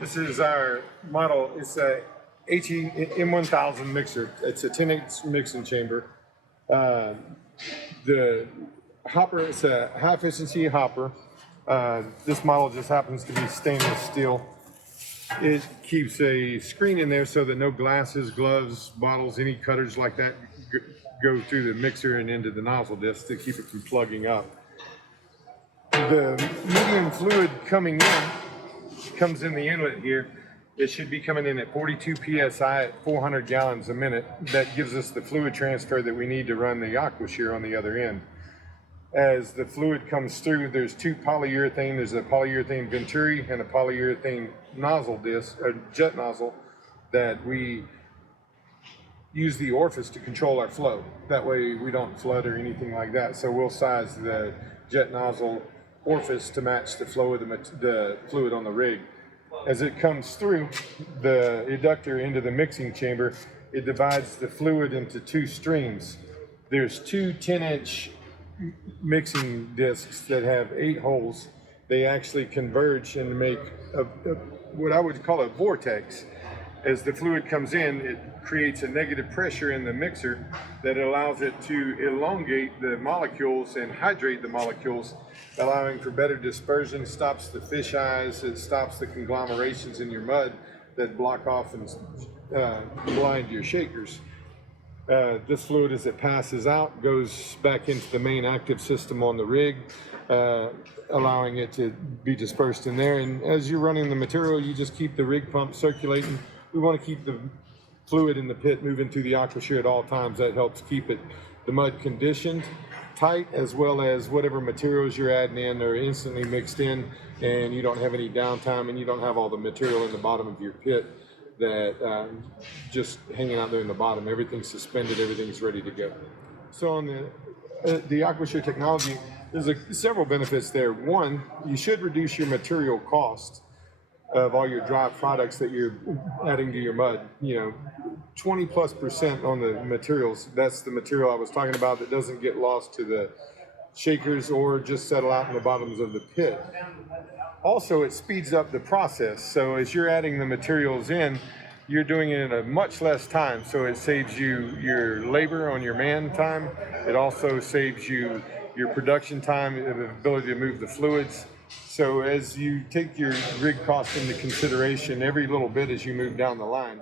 This is our model. It's a HE M1000 mixer. It's a 10-inch mixing chamber. The hopper, it's a high efficiency hopper. This model just happens to be stainless steel. It keeps a screen in there so that no glasses, gloves, bottles, any cutters like that go through the mixer and into the nozzle disc to keep it from plugging up. The medium fluid coming in comes in the inlet here. It should be coming in at 42 psi at 400 gallons a minute. That gives us the fluid transfer that we need to run the AquaShear on the other end. As the fluid comes through, there's two polyurethane. There's a polyurethane venturi and a polyurethane nozzle disc, a jet nozzle, that we use the orifice to control our flow. That way we don't flood or anything like that. So we'll size the jet nozzle orifice to match the flow of the fluid on the rig. As it comes through the eductor into the mixing chamber, it divides the fluid into two streams. There's two 10-inch mixing discs that have 8 holes. They actually converge and make what I would call a vortex. As the fluid comes in, it creates a negative pressure in the mixer that allows it to elongate the molecules and hydrate the molecules, allowing for better dispersion, stops the fish eyes, it stops the conglomerations in your mud that block off and blind your shakers. This fluid, as it passes out, goes back into the main active system on the rig, allowing it to be dispersed in there. And as you're running the material, you just keep the rig pump circulating. We want to keep the fluid in the pit moving through the AquaShear at all times. That helps keep the mud conditioned tight, as well as whatever materials you're adding in are instantly mixed in, and you don't have any downtime, and you don't have all the material in the bottom of your pit that just hanging out there in the bottom. Everything's suspended, everything's ready to go. So on the AquaShear technology, there's several benefits there. One, you should reduce your material cost of all your dry products that you're adding to your mud. 20+% on the materials. That's the material I was talking about that doesn't get lost to the shakers or just settle out in the bottoms of the pit. Also, it speeds up the process. So as you're adding the materials in, you're doing it in a much less time. So it saves you your labor on your man time. It also saves you your production time, the ability to move the fluids. So as you take your rig cost into consideration every little bit as you move down the line,